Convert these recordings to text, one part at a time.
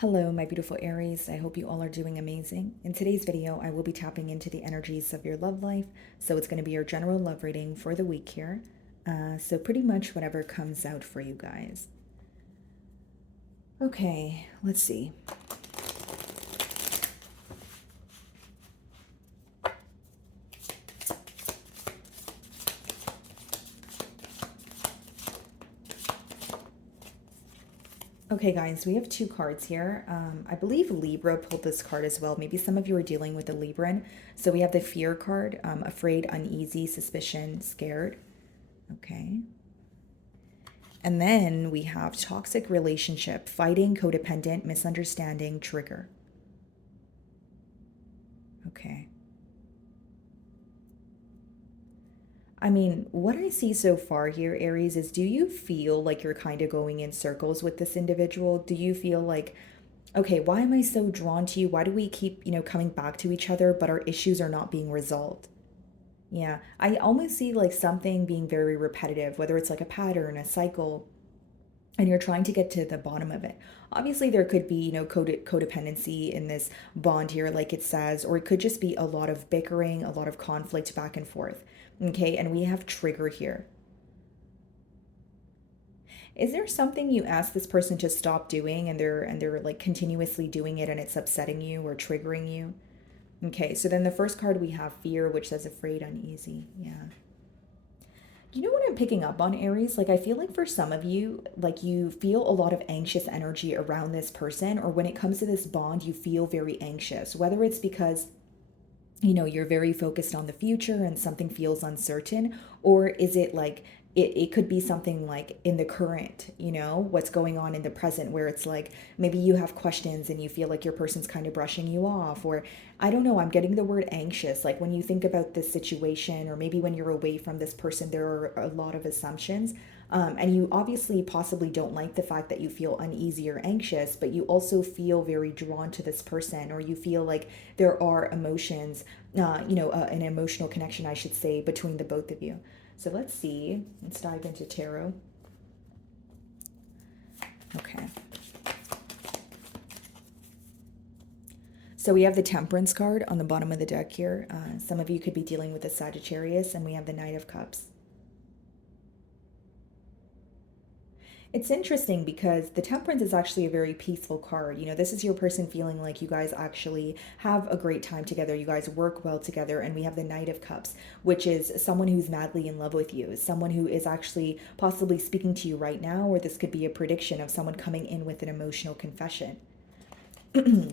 Hello, my beautiful Aries. I hope you all are doing amazing. In today's video, I will be tapping into the energies of your love life. So it's going to be your general love reading for the week here. So pretty much whatever comes out for you guys. Okay, let's see. Okay, guys, we have two cards here. I believe Libra pulled this card as well. Maybe some of you are dealing with a Libran. So we have the fear card, afraid, uneasy, suspicion, scared. Okay. And then we have toxic relationship, fighting, codependent, misunderstanding, trigger. Okay. I mean, what I see so far here, Aries, is do you feel like you're kind of going in circles with this individual? Do you feel like, okay, why am I so drawn to you? Why do we keep, coming back to each other, but our issues are not being resolved? Yeah, I almost see like something being very repetitive, whether it's like a pattern, a cycle, and you're trying to get to the bottom of it. Obviously, there could be, codependency in this bond here, like it says, or it could just be a lot of bickering, a lot of conflict back and forth. Okay, and we have trigger here. Is there something you ask this person to stop doing and they're like continuously doing it and it's upsetting you or triggering you? Okay, so then the first card we have fear, which says afraid, uneasy. Yeah. You know what I'm picking up on, Aries? Like, I feel like for some of you, like, you feel a lot of anxious energy around this person, or when it comes to this bond, you feel very anxious, whether it's because you're very focused on the future and something feels uncertain, or is it like it could be something like in the current, what's going on in the present, where it's like maybe you have questions and you feel like your person's kind of brushing you off, or I don't know, I'm getting the word anxious. Like when you think about this situation, or maybe when you're away from this person, there are a lot of assumptions. And you obviously possibly don't like the fact that you feel uneasy or anxious, but you also feel very drawn to this person, or you feel like there are emotions, an emotional connection, I should say, between the both of you. So let's see. Let's dive into tarot. Okay. So we have the Temperance card on the bottom of the deck here. Some of you could be dealing with a Sagittarius, and we have the Knight of Cups. It's interesting because the Temperance is actually a very peaceful card. This is your person feeling like you guys actually have a great time together. You guys work well together. And we have the Knight of Cups, which is someone who's madly in love with you, someone who is actually possibly speaking to you right now, or this could be a prediction of someone coming in with an emotional confession.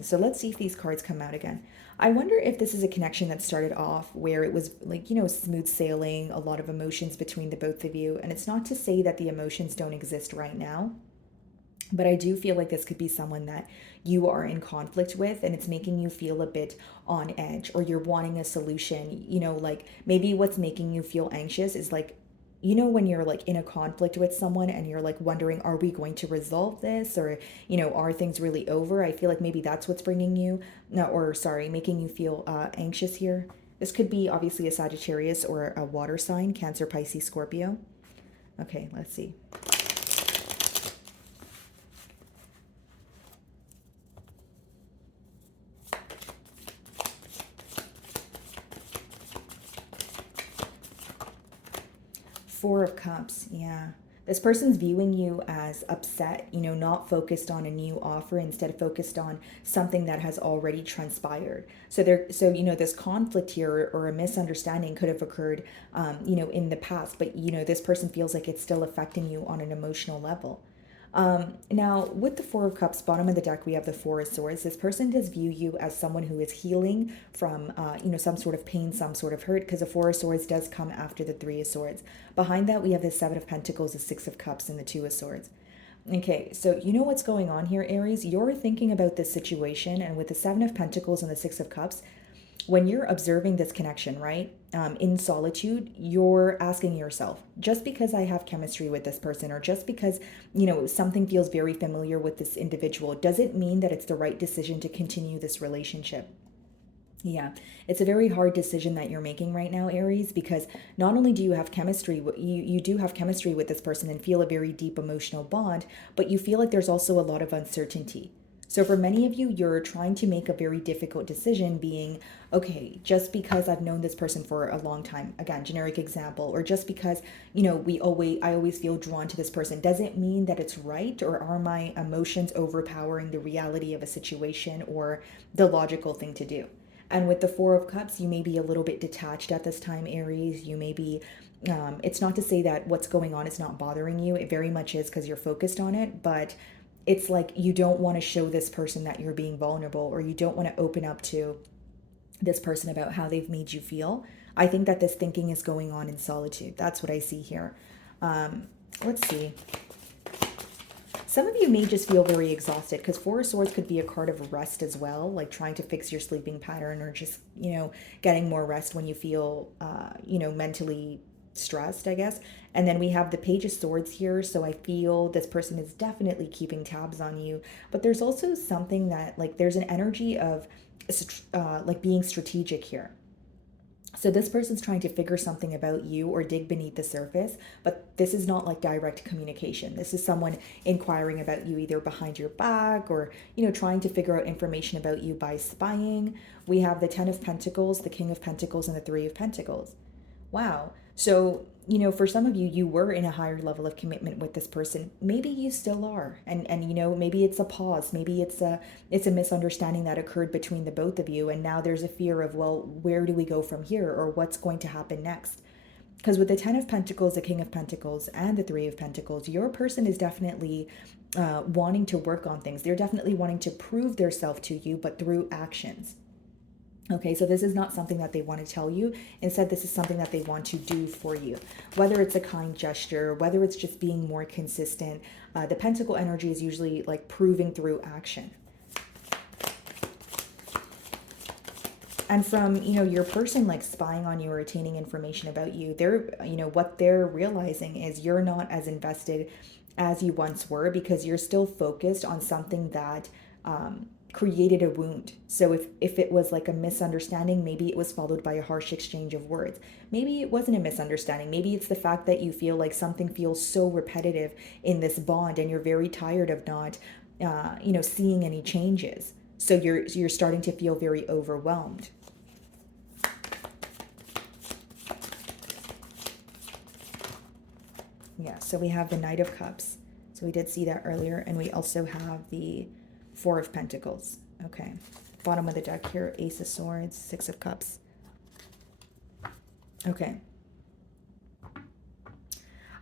So let's see if these cards come out again. I wonder if this is a connection that started off where it was like, smooth sailing, a lot of emotions between the both of you. And it's not to say that the emotions don't exist right now, but I do feel like this could be someone that you are in conflict with and it's making you feel a bit on edge, or you're wanting a solution. Like maybe what's making you feel anxious is like, when you're like in a conflict with someone and you're like wondering, are we going to resolve this, or are things really over? I feel like maybe that's what's bringing you, no, or sorry, making you feel anxious here. This could be obviously a Sagittarius or a water sign, Cancer, Pisces, Scorpio. Okay, let's see. Four of Cups, yeah. This person's viewing you as upset, not focused on a new offer, instead focused on something that has already transpired. So this conflict here or a misunderstanding could have occurred, in the past, but this person feels like it's still affecting you on an emotional level. Now, with the Four of Cups, bottom of the deck, we have the Four of Swords. This person does view you as someone who is healing from, some sort of pain, some sort of hurt, because the Four of Swords does come after the Three of Swords. Behind that, we have the Seven of Pentacles, the Six of Cups, and the Two of Swords. Okay, so you know what's going on here, Aries? You're thinking about this situation, and with the Seven of Pentacles and the Six of Cups, when you're observing this connection, right, in solitude, you're asking yourself, just because I have chemistry with this person, or just because, something feels very familiar with this individual, does it mean that it's the right decision to continue this relationship? Yeah, it's a very hard decision that you're making right now, Aries, because not only do you have chemistry, you do have chemistry with this person and feel a very deep emotional bond, but you feel like there's also a lot of uncertainty. So for many of you, you're trying to make a very difficult decision being, okay, just because I've known this person for a long time, again, generic example, or just because, I always feel drawn to this person, doesn't mean that it's right, or are my emotions overpowering the reality of a situation or the logical thing to do? And with the Four of Cups, you may be a little bit detached at this time, Aries. You may be, it's not to say that what's going on is not bothering you. It very much is because you're focused on it. But it's like you don't want to show this person that you're being vulnerable, or you don't want to open up to this person about how they've made you feel. I think that this thinking is going on in solitude. That's what I see here. Let's see. Some of you may just feel very exhausted because Four of Swords could be a card of rest as well, like trying to fix your sleeping pattern, or just, getting more rest when you feel, mentally stressed, I guess. And then we have the Page of Swords here. So I feel this person is definitely keeping tabs on you. But there's also something that, like, there's an energy of like being strategic here. So this person's trying to figure something about you or dig beneath the surface, but this is not like direct communication. This is someone inquiring about you either behind your back, or, trying to figure out information about you by spying. We have the Ten of Pentacles, the King of Pentacles, and the Three of Pentacles. Wow. So, for some of you, you were in a higher level of commitment with this person. Maybe you still are. And maybe it's a pause. Maybe it's a misunderstanding that occurred between the both of you. And now there's a fear of, well, where do we go from here? Or what's going to happen next? Because with the Ten of Pentacles, the King of Pentacles, and the Three of Pentacles, your person is definitely wanting to work on things. They're definitely wanting to prove their self to you, but through actions. Okay, so this is not something that they want to tell you. Instead, this is something that they want to do for you. Whether it's a kind gesture, whether it's just being more consistent. The Pentacle energy is usually like proving through action. And from, your person like spying on you or attaining information about you, they're, what they're realizing is you're not as invested as you once were, because you're still focused on something that created a wound. So if it was like a misunderstanding, maybe it was followed by a harsh exchange of words. Maybe it wasn't a misunderstanding. Maybe it's the fact that you feel like something feels so repetitive in this bond, and you're very tired of not, seeing any changes. So you're starting to feel very overwhelmed. Yeah, so we have the Knight of Cups. So we did see that earlier. And we also have the Four of Pentacles. Okay. Bottom of the deck here, Ace of Swords, Six of Cups. Okay.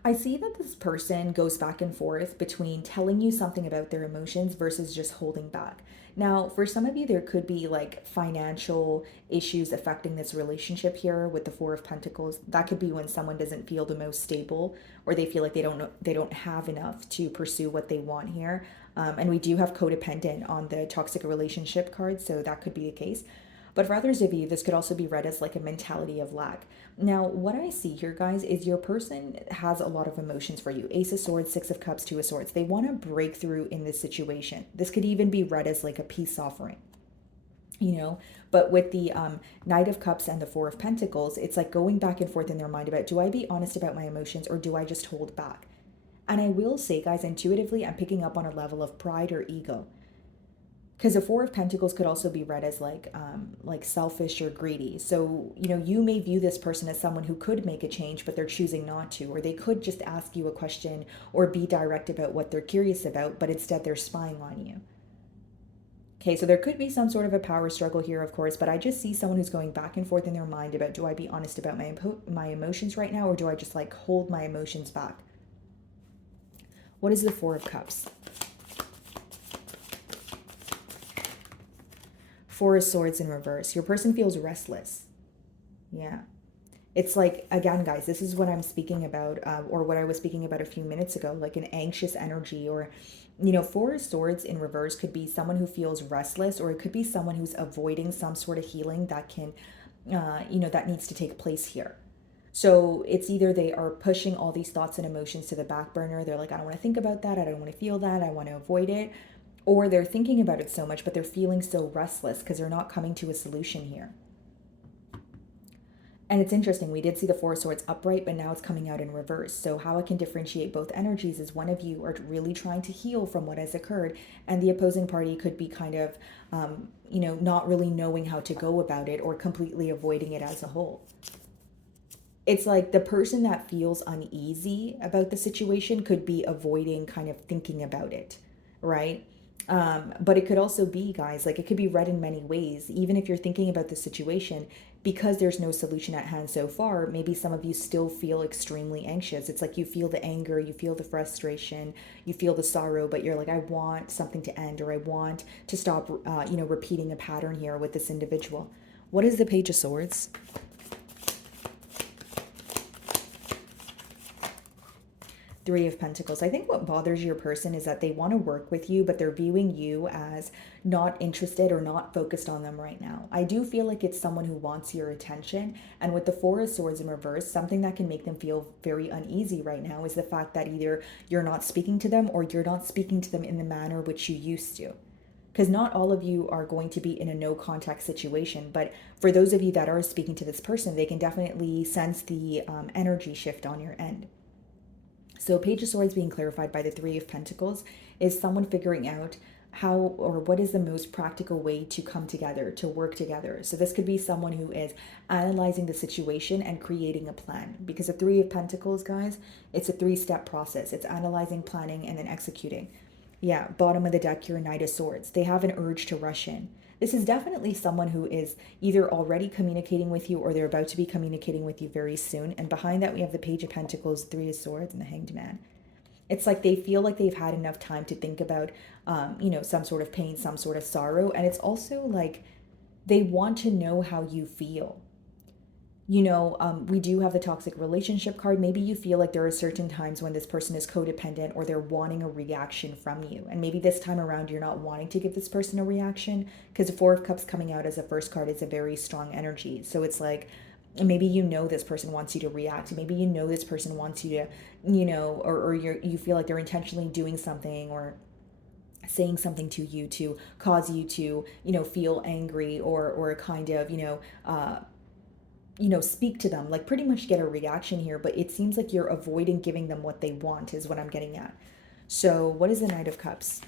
I see that this person goes back and forth between telling you something about their emotions versus just holding back. Now, for some of you, there could be like financial issues affecting this relationship here with the Four of Pentacles. That could be when someone doesn't feel the most stable, or they feel like they don't have enough to pursue what they want here. And we do have codependent on the toxic relationship card, so that could be the case. But for others of you, this could also be read as like a mentality of lack. Now, what I see here, guys, is your person has a lot of emotions for you. Ace of Swords, Six of Cups, Two of Swords. They want to break through in this situation. This could even be read as like a peace offering, But with the Knight of Cups and the Four of Pentacles, it's like going back and forth in their mind about, do I be honest about my emotions, or do I just hold back? And I will say, guys, intuitively, I'm picking up on a level of pride or ego. Because the Four of Pentacles could also be read as like selfish or greedy. So, you may view this person as someone who could make a change, but they're choosing not to. Or they could just ask you a question or be direct about what they're curious about, but instead they're spying on you. Okay, so there could be some sort of a power struggle here, of course, but I just see someone who's going back and forth in their mind about, do I be honest about my emotions right now, or do I just like hold my emotions back? What is the Four of Cups? Four of Swords in reverse. Your person feels restless. Yeah. It's like, again, guys, this is what I'm speaking about, or what I was speaking about a few minutes ago, like an anxious energy, or, Four of Swords in reverse could be someone who feels restless, or it could be someone who's avoiding some sort of healing that can, that needs to take place here. So it's either they are pushing all these thoughts and emotions to the back burner. They're like, I don't want to think about that. I don't want to feel that. I want to avoid it. Or they're thinking about it so much, but they're feeling so restless because they're not coming to a solution here. And it's interesting, we did see the Four of Swords upright, but now it's coming out in reverse. So, how I can differentiate both energies is one of you are really trying to heal from what has occurred, and the opposing party could be kind of, not really knowing how to go about it or completely avoiding it as a whole. It's like the person that feels uneasy about the situation could be avoiding kind of thinking about it, right? But it could also be, guys, like it could be read in many ways. Even if you're thinking about the situation, because there's no solution at hand so far, maybe some of you still feel extremely anxious. It's like you feel the anger, you feel the frustration, you feel the sorrow, but you're like, I want something to end, or I want to stop, repeating a pattern here with this individual. What is the Page of Swords? Three of Pentacles. I think what bothers your person is that they want to work with you, but they're viewing you as not interested or not focused on them right now. I do feel like it's someone who wants your attention. And with the Four of Swords in reverse, something that can make them feel very uneasy right now is the fact that either you're not speaking to them or you're not speaking to them in the manner which you used to. Because not all of you are going to be in a no contact situation, but for those of you that are speaking to this person, they can definitely sense the energy shift on your end. So Page of Swords being clarified by the Three of Pentacles is someone figuring out how or what is the most practical way to come together, to work together. So this could be someone who is analyzing the situation and creating a plan. Because the Three of Pentacles, guys, it's a 3-step process. It's analyzing, planning, and then executing. Yeah, bottom of the deck here, Knight of Swords. They have an urge to rush in. This is definitely someone who is either already communicating with you or they're about to be communicating with you very soon. And behind that, we have the Page of Pentacles, Three of Swords, and the Hanged Man. It's like they feel like they've had enough time to think about, some sort of pain, some sort of sorrow. And it's also like they want to know how you feel. We do have the toxic relationship card. Maybe you feel like there are certain times when this person is codependent or they're wanting a reaction from you. And maybe this time around, you're not wanting to give this person a reaction because the Four of Cups coming out as a first card is a very strong energy. So it's like, maybe this person wants you to react. Maybe this person wants you to, or you feel like they're intentionally doing something or saying something to you to cause you to, feel angry or kind of, speak to them, like pretty much get a reaction here, but it seems like you're avoiding giving them what they want is what I'm getting at. So what is the Knight of Cups?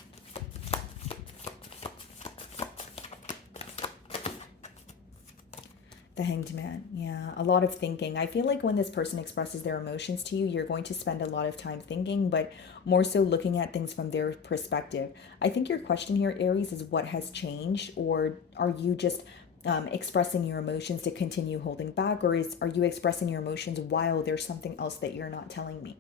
The Hanged Man. Yeah, a lot of thinking. I feel like when this person expresses their emotions to you, you're going to spend a lot of time thinking, but more so looking at things from their perspective. I think your question here, Aries, is what has changed, or are you just expressing your emotions to continue holding back, or are you expressing your emotions while there's something else that you're not telling me?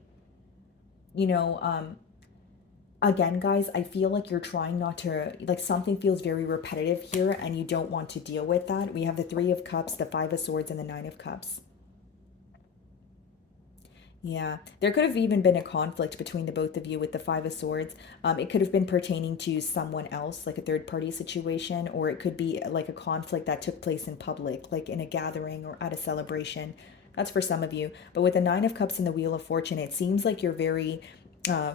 Again, guys, I feel like you're trying not to, like something feels very repetitive here and you don't want to deal with that. We have the Three of Cups, the Five of Swords, and the Nine of Cups. Yeah, there could have even been a conflict between the both of you with the Five of Swords. It could have been pertaining to someone else, like a third party situation, or it could be like a conflict that took place in public, like in a gathering or at a celebration. That's for some of you. But with the Nine of Cups and the Wheel of Fortune, it seems like you're very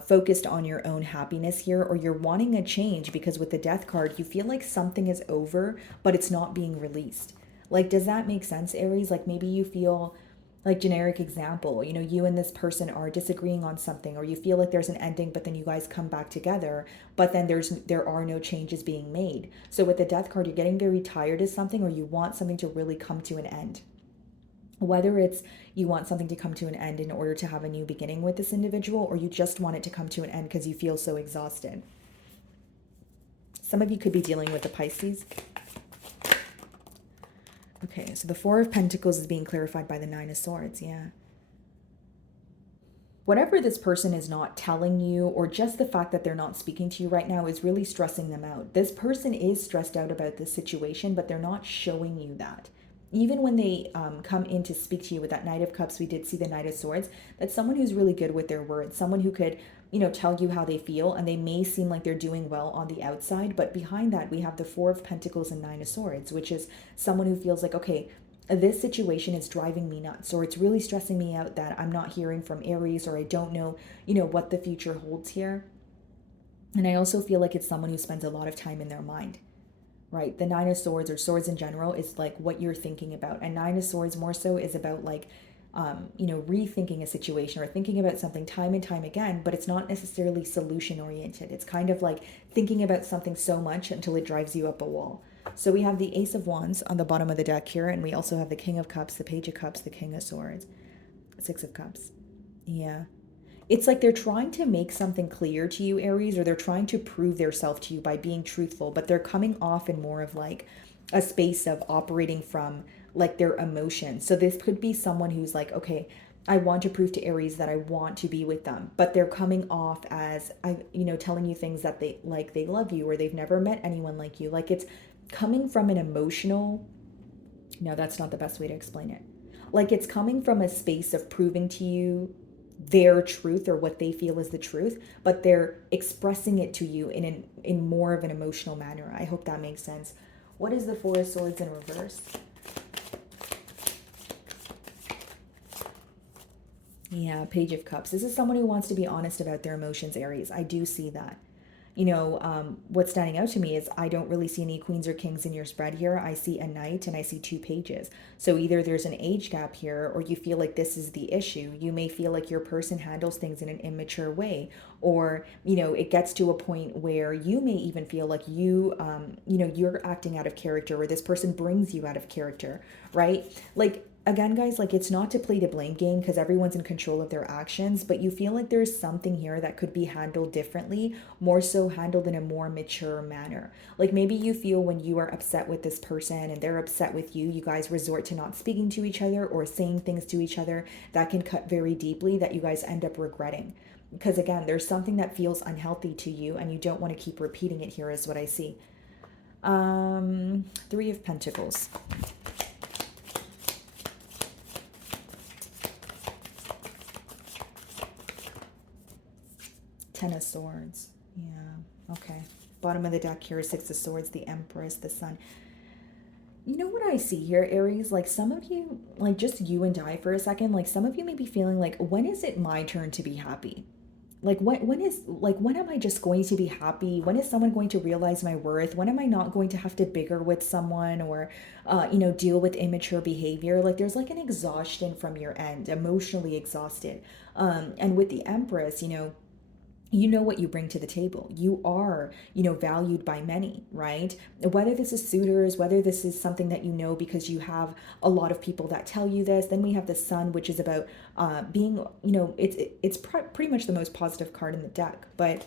focused on your own happiness here, or you're wanting a change because with the Death card, you feel like something is over, but it's not being released. Like, does that make sense, Aries? Like maybe you feel like generic example, you and this person are disagreeing on something, or you feel like there's an ending, but then you guys come back together, but then there are no changes being made. So with the Death card, you're getting very tired of something, or you want something to really come to an end. Whether it's you want something to come to an end in order to have a new beginning with this individual, or you just want it to come to an end because you feel so exhausted. Some of you could be dealing with the Pisces. Okay, so the Four of Pentacles is being clarified by the Nine of Swords, yeah. Whatever this person is not telling you, or just the fact that they're not speaking to you right now, is really stressing them out. This person is stressed out about this situation, but they're not showing you that. Even when they come in to speak to you with that Knight of Cups, we did see the Knight of Swords. That's someone who's really good with their words, someone who could, tell you how they feel, and they may seem like they're doing well on the outside, but behind that, we have the Four of Pentacles and Nine of Swords, which is someone who feels like, okay, this situation is driving me nuts, or it's really stressing me out that I'm not hearing from Aries, or I don't know, what the future holds here. And I also feel like it's someone who spends a lot of time in their mind, right? The Nine of Swords or swords in general is like what you're thinking about. And Nine of Swords more so is about like, rethinking a situation or thinking about something time and time again, but it's not necessarily solution oriented. It's kind of like thinking about something so much until it drives you up a wall. So we have the Ace of Wands on the bottom of the deck here, and we also have the King of Cups, the Page of Cups, the King of Swords, Six of Cups. Yeah. It's like they're trying to make something clear to you, Aries, or they're trying to prove their self to you by being truthful, but they're coming off in more of like a space of operating from like their emotions. So this could be someone who's like, okay, I want to prove to Aries that I want to be with them, but they're coming off as telling you things that they love you or they've never met anyone like you. Like it's coming from an emotional, no, that's not the best way to explain it. Like it's coming from a space of proving to you their truth or what they feel is the truth, but they're expressing it to you in more of an emotional manner. I hope that makes sense. What is the Four of Swords in reverse? Yeah, Page of Cups. This is someone who wants to be honest about their emotions, Aries. I do see that. What's standing out to me is I don't really see any queens or kings in your spread here. I see a knight and I see two pages. So either there's an age gap here or you feel like this is the issue. You may feel like your person handles things in an immature way, or, it gets to a point where you may even feel like you're acting out of character or this person brings you out of character, right? Like, again, guys, like it's not to play the blame game because everyone's in control of their actions, but you feel like there's something here that could be handled differently, more so handled in a more mature manner. Like maybe you feel when you are upset with this person and they're upset with you, you guys resort to not speaking to each other or saying things to each other that can cut very deeply that you guys end up regretting. Because again, there's something that feels unhealthy to you and you don't want to keep repeating it here is what I see. Three of Pentacles. Ten of Swords. Yeah. Okay. Bottom of the deck here is Six of Swords, the Empress, the Sun. You know what I see here, Aries? Like some of you, like just you and I for a second, like some of you may be feeling like, when is it my turn to be happy? Like when am I just going to be happy? When is someone going to realize my worth? When am I not going to have to bigger with someone or deal with immature behavior? Like there's like an exhaustion from your end, emotionally exhausted. And with the Empress, you know what you bring to the table. You are, valued by many, right? Whether this is suitors, whether this is something that because you have a lot of people that tell you this. Then we have the Sun, which is about being, it's pretty much the most positive card in the deck. But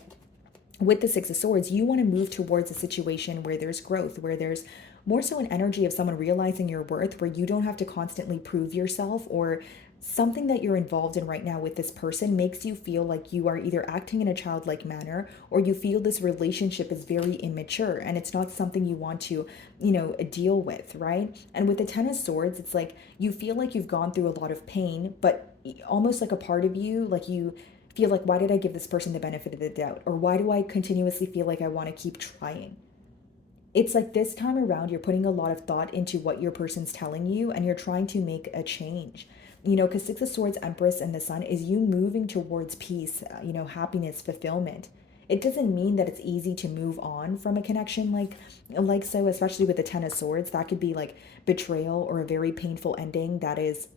with the Six of Swords, you want to move towards a situation where there's growth, where there's more so an energy of someone realizing your worth, where you don't have to constantly prove yourself, or something that you're involved in right now with this person makes you feel like you are either acting in a childlike manner or you feel this relationship is very immature and it's not something you want to, deal with, right? And with the Ten of Swords, it's like you feel like you've gone through a lot of pain, but almost like a part of you, like you feel like, why did I give this person the benefit of the doubt? Or why do I continuously feel like I want to keep trying? It's like this time around, you're putting a lot of thought into what your person's telling you and you're trying to make a change. Because Six of Swords, Empress, and the Sun is you moving towards peace, happiness, fulfillment. It doesn't mean that it's easy to move on from a connection like so, especially with the Ten of Swords. That could be like betrayal or a very painful ending that is,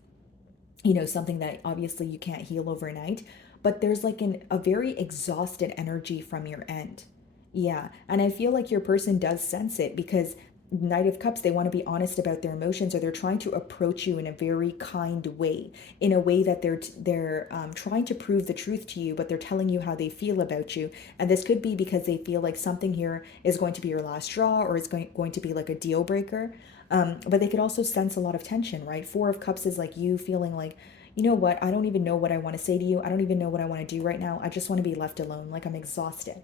something that obviously you can't heal overnight. But there's like a very exhausted energy from your end. Yeah. And I feel like your person does sense it because Knight of Cups, they want to be honest about their emotions, or they're trying to approach you in a very kind way, in a way that they're trying to prove the truth to you, but they're telling you how they feel about you. And this could be because they feel like something here is going to be your last straw, or it's going to be like a deal breaker. But they could also sense a lot of tension, right? Four of Cups is like you feeling like, you know what, I don't even know what I want to say to you. I don't even know what I want to do right now. I just want to be left alone. Like I'm exhausted.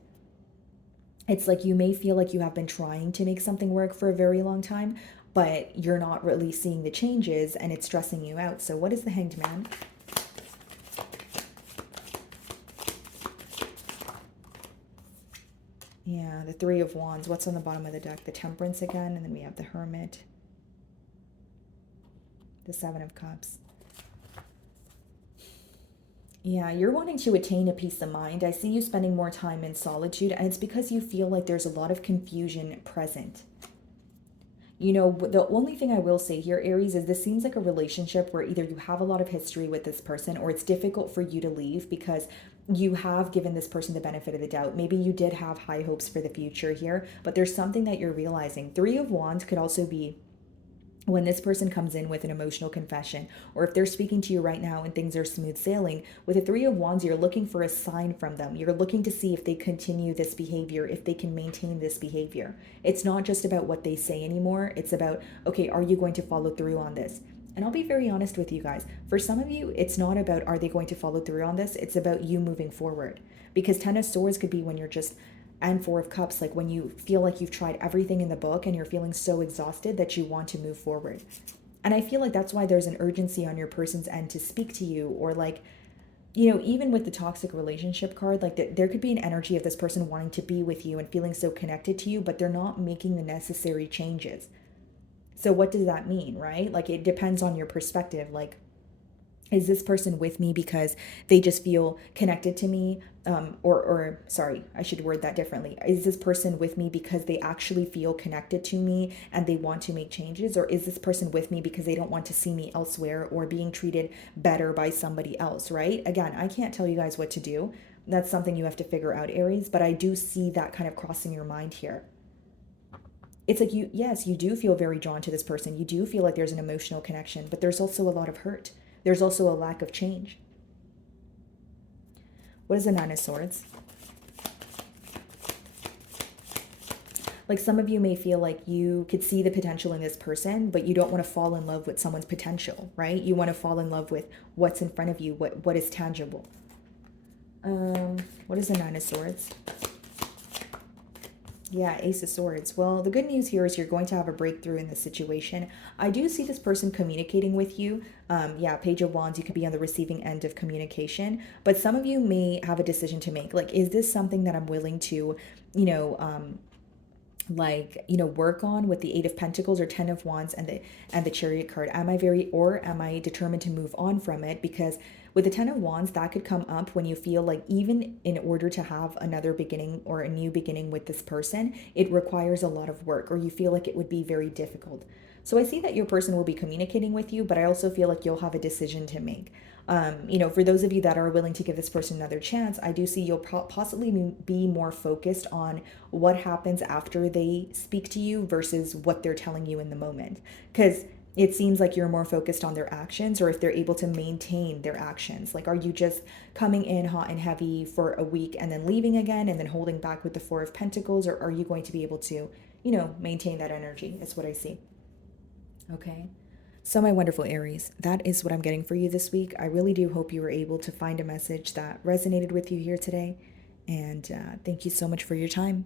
It's like you may feel like you have been trying to make something work for a very long time, but you're not really seeing the changes and it's stressing you out. So what is the Hanged Man? Yeah, the Three of Wands. What's on the bottom of the deck? The Temperance again, and then we have the Hermit. The Seven of Cups. Yeah, you're wanting to attain a peace of mind. I see you spending more time in solitude, and it's because you feel like there's a lot of confusion present. The only thing I will say here, Aries, is this seems like a relationship where either you have a lot of history with this person or it's difficult for you to leave because you have given this person the benefit of the doubt. Maybe you did have high hopes for the future here, but there's something that you're realizing. Three of Wands could also be when this person comes in with an emotional confession, or if they're speaking to you right now and things are smooth sailing, with a Three of Wands, you're looking for a sign from them. You're looking to see if they continue this behavior, if they can maintain this behavior. It's not just about what they say anymore. It's about, okay, are you going to follow through on this? And I'll be very honest with you guys. For some of you, it's not about are they going to follow through on this? It's about you moving forward. Because Ten of Swords could be when you're just, and Four of Cups, like when you feel like you've tried everything in the book and you're feeling so exhausted that you want to move forward. And I feel like that's why there's an urgency on your person's end to speak to you, or like, even with the toxic relationship card, like there could be an energy of this person wanting to be with you and feeling so connected to you, but they're not making the necessary changes. So what does that mean, right? Like it depends on your perspective. Like, is this person with me because they just feel connected to me, or sorry, I should word that differently. Is this person with me because they actually feel connected to me and they want to make changes, or is this person with me because they don't want to see me elsewhere or being treated better by somebody else, right? Again, I can't tell you guys what to do. That's something you have to figure out, Aries, but I do see that kind of crossing your mind here. It's like, yes, you do feel very drawn to this person, you do feel like there's an emotional connection, but there's also a lot of hurt. There's also a lack of change. What is the Nine of Swords? Like some of you may feel like you could see the potential in this person, but you don't want to fall in love with someone's potential, right? You want to fall in love with what's in front of you, what is tangible. What is the Nine of Swords? Yeah, Ace of Swords. Well, the good news here is you're going to have a breakthrough in this situation. I do see this person communicating with you. Yeah, Page of Wands, you could be on the receiving end of communication, but some of you may have a decision to make. Like, is this something that I'm willing to, work on with the Eight of Pentacles or Ten of Wands and the Chariot card? Am I determined to move on from it? Because with the Ten of Wands, that could come up when you feel like even in order to have another beginning or a new beginning with this person, it requires a lot of work, or you feel like it would be very difficult. So I see that your person will be communicating with you, but I also feel like you'll have a decision to make. For those of you that are willing to give this person another chance, I do see you'll possibly be more focused on what happens after they speak to you versus what they're telling you in the moment. Because it seems like you're more focused on their actions, or if they're able to maintain their actions. Like, are you just coming in hot and heavy for a week and then leaving again and then holding back with the Four of Pentacles? Or are you going to be able to, maintain that energy? Is what I see. Okay. So my wonderful Aries, that is what I'm getting for you this week. I really do hope you were able to find a message that resonated with you here today. And thank you so much for your time.